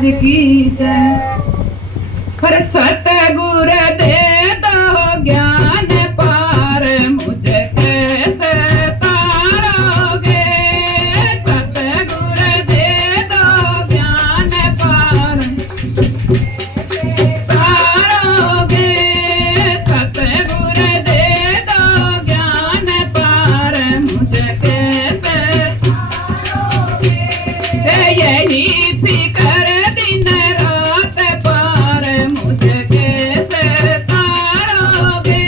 महाराज की जय। पर सतगुर दे दो ज्ञान पार, मुझे कैसे तारोगे। सतगुर दे दो ज्ञान पार तारोगे। सतगुर दे दो ज्ञान पार, मुझे कैसे तारोगे। यही फिकर दिन रात पार, मुझे कैसे तारोगे।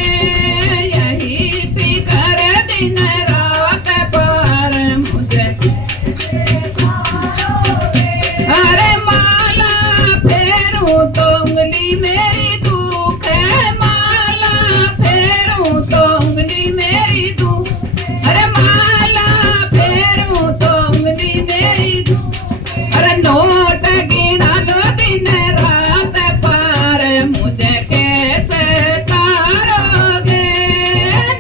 यही फिकर दिन रात पार, मुझे कैसे तारोगे। अरे माला फेरूं तो उंगली मेरी दुख है। माला फेरूं तो उंगली मेरी दुख। अरे माला फेरूं तो उंगली मेरी दुख। अरे नोट गिना लो दिन रात पार, मुझे कैसे तारोगे।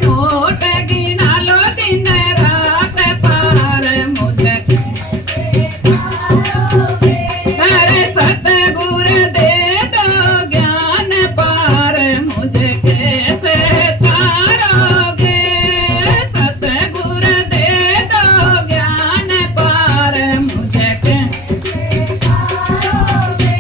नोट गिना लो दिन रात पार, मुझे कैसे तारोगे। अरे सतगुर दे दो ज्ञान पार, मुझे कैसे तारोगे। सतगुर दे दो ज्ञान पार, मुझे कैसे तारोगे।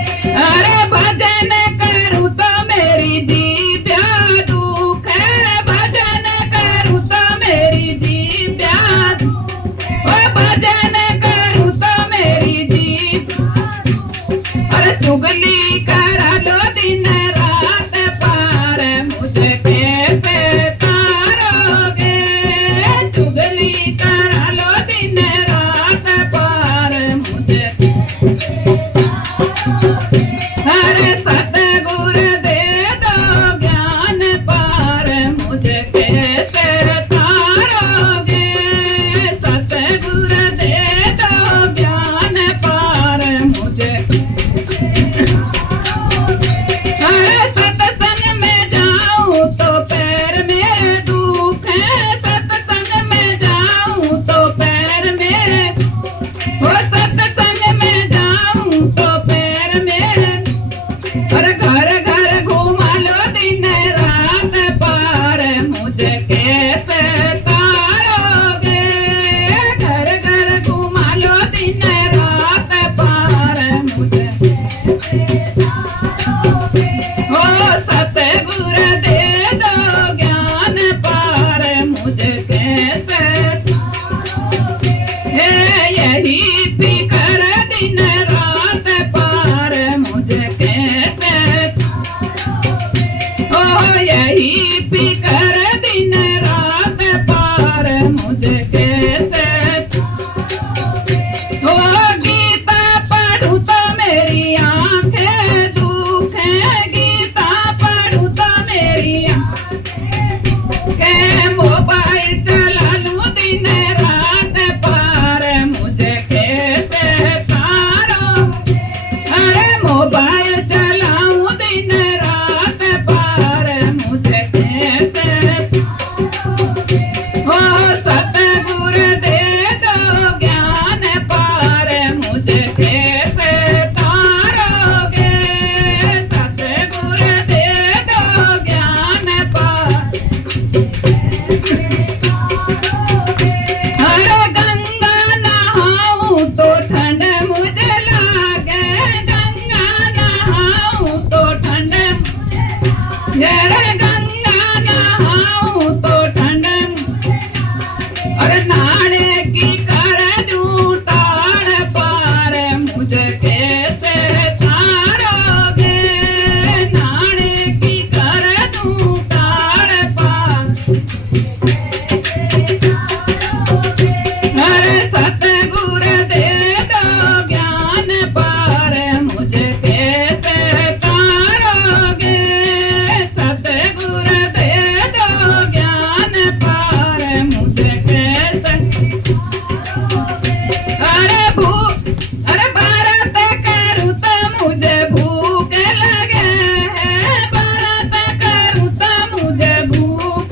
अरे भजन करूं तो मेरी जीव्या दुख है। भजन करूं तो मेरी जीव्या दुख है। ओ भजन करूं तो मेरी जीव्या। अरे चुगली करा लो दिन रात पार, मुझे कैसे तारोगे। चुगली करा लो दिन रात पार, मुझे कैसे तारोगे। अरे सतगुर दे दो ज्ञान पार, मुझे कैसे तारोगे। सतगुर दे दो ज्ञान पार, मुझे अरे सत्संग में जाऊं तो पैर मेरे दुख है। सत्संग में जाऊं तो पैर मेरे। वो सत्संग में जाऊं तो पैर मेरे। अरे घर घर घुमा लो दिन रात पार, मुझे कैसे तारोगे। घर घर घुमा लो दिन रात पार, मुझे कैसे तारोगे। ओ सतगुर दे दो ज्ञान पार, मुझे कैसे तारोगे। यही फिकर दिन रात पार, मुझे कैसे तारोगे। ओ यही फिकर दिन रात पार, मुझे कैसे तारोगे। ओ गीता पढ़ूं तो मेरी आंखें दुख है। गीता पढ़ूं तो मेरी आंखें दुख है। मोबाइल चला लूं दिन रात पार, मुझे कैसे तारोगे। अरे मोबाइल चलाऊं दिन रात पार, मुझे कैसे तारोगे। ओ सतगुर दे दो ज्ञान पार, मुझे कैसे तारोगे। सतगुर दे दो ज्ञान पार। अरे गंगा नहाऊं तो ठंड मुझे लागे। गंगा नहाऊं तो ठंड मुझे लागे। अरे गंगा नहाऊं तो ठंड। अरे नाड़े की कर दूं ताड़ पार, मुझे कैसे तारोगे। नाड़े की कर दूं ताड़ पार। अरे सतगुर दे दो ज्ञान पार, मुझे कैसे तारोगे। सतगुर दे दो ज्ञान पार, मुझे कैसे तारोगे। अरे भारत करूं तो मुझे भूख लगे है। भारत करूं तो मुझे भूख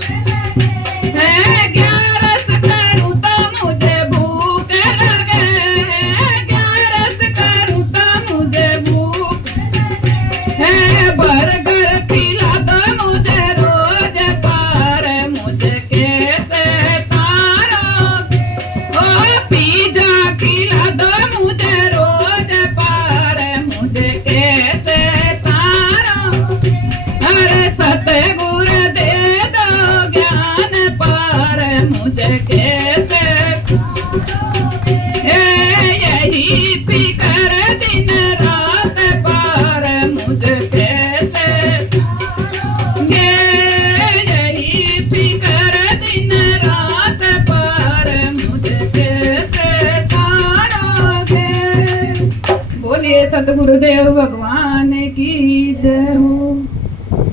है। 11 करूं तो मुझे भूख लगे है। 11 करूं तो मुझे सतगुरुदेव भगवान की